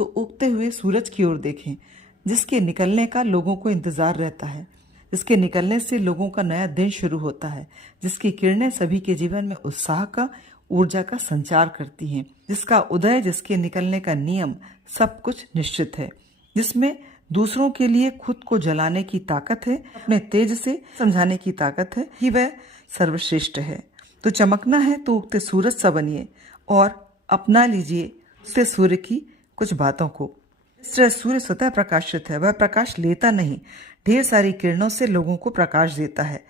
तो उगते हुए सूरज की ओर देखें, जिसके निकलने का लोगों को इंतजार रहता है, जिसके निकलने से लोगों का नया दिन शुरू होता है, जिसकी किरणें सभी के जीवन में उत्साह का, ऊर्जा का संचार करती हैं, जिसका उदय, जिसके निकलने का नियम सब कुछ निश्चित है, जिसमें दूसरों के लिए खुद को जलाने की ताकत है, अपने तेज से समझाने की ताकत है, ही वह सर्वश्रेष्ठ है। तो चमकना है तो उगते सूरज सा बनिए और अपना लीजिए उससे सूर्य की कुछ बातों को। इस तरह सूर्य स्वतः प्रकाशित है, वह प्रकाश लेता नहीं, ढेर सारी किरणों से लोगों को प्रकाश देता है।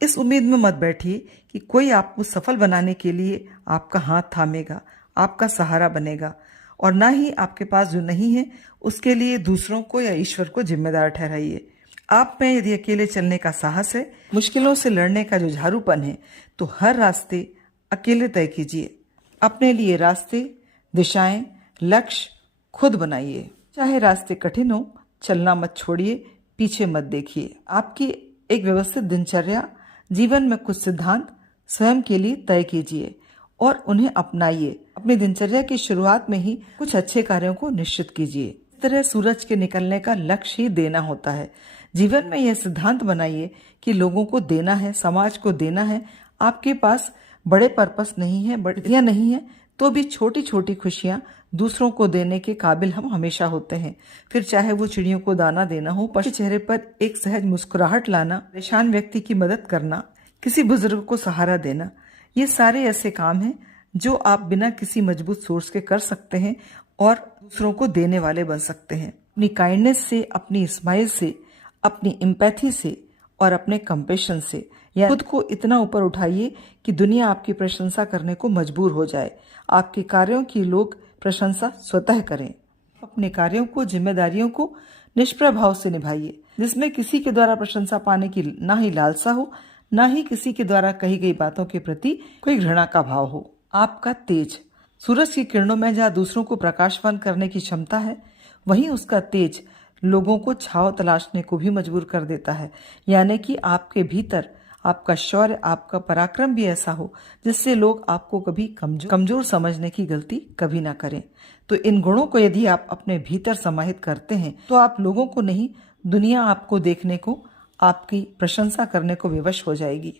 इस उम्मीद में मत बैठिए कि कोई आपको सफल बनाने के लिए आपका हाथ थामेगा, आपका सहारा बनेगा, और ना ही आपके पास जो नहीं है उसके लिए दूसरों को या ईश्वर को जिम्मेदार ठहराइए। आप में यदि अकेले चलने का साहस है, मुश्किलों से लड़ने का जुझारूपन है, तो हर रास्ते अकेले तय कीजिए। अपने लिए रास्ते, दिशाएं, लक्ष्य खुद बनाइए। चाहे रास्ते कठिन हो, चलना मत छोड़िए, पीछे मत देखिए। आपकी एक व्यवस्थित दिनचर्या, जीवन में कुछ सिद्धांत स्वयं के लिए तय कीजिए और उन्हें अपनाइए। अपनी दिनचर्या की शुरुआत में ही कुछ अच्छे कार्यों को निश्चित कीजिए। इस तरह सूरज के निकलने का लक्ष्य ही देना होता है। जीवन में यह सिद्धांत बनाइए कि लोगों को देना है, समाज को देना है। आपके पास बड़े पर्पस नहीं है, बड़ियां नहीं है, तो भी छोटी छोटी खुशियां दूसरों को देने के काबिल हम हमेशा होते हैं। फिर चाहे वो चिड़ियों को दाना देना हो, पशु चेहरे पर एक सहज मुस्कुराहट लाना, परेशान व्यक्ति की मदद करना, किसी बुजुर्ग को सहारा देना, ये सारे ऐसे काम हैं जो आप बिना किसी मजबूत सोर्स के कर सकते हैं और दूसरों को देने वाले बन सकते हैं। अपनी काइंडनेस से, अपनी स्माइल से, अपनी एम्पैथी से और अपने कंपेशन से, या खुद को इतना ऊपर उठाइए कि दुनिया आपकी प्रशंसा करने को मजबूर हो जाए। आपके कार्यों की लोग प्रशंसा स्वतः करें। अपने कार्यों को, जिम्मेदारियों को निष्प्रभाव से निभाइए, जिसमें किसी के द्वारा प्रशंसा पाने की ना ही लालसा हो, ना ही किसी के द्वारा कही गई बातों के प्रति कोई घृणा का भाव हो। आपका तेज, सूरज की किरणों में जहाँ दूसरों को प्रकाशवान करने की क्षमता है, वहीं उसका तेज लोगों को छाव तलाशने को भी मजबूर कर देता है। यानी कि आपके भीतर आपका शौर्य, आपका पराक्रम भी ऐसा हो जिससे लोग आपको कभी कमजोर समझने की गलती कभी ना करें। तो इन गुणों को यदि आप अपने भीतर समाहित करते हैं तो आप लोगों को नहीं, दुनिया आपको देखने को, आपकी प्रशंसा करने को विवश हो जाएगी।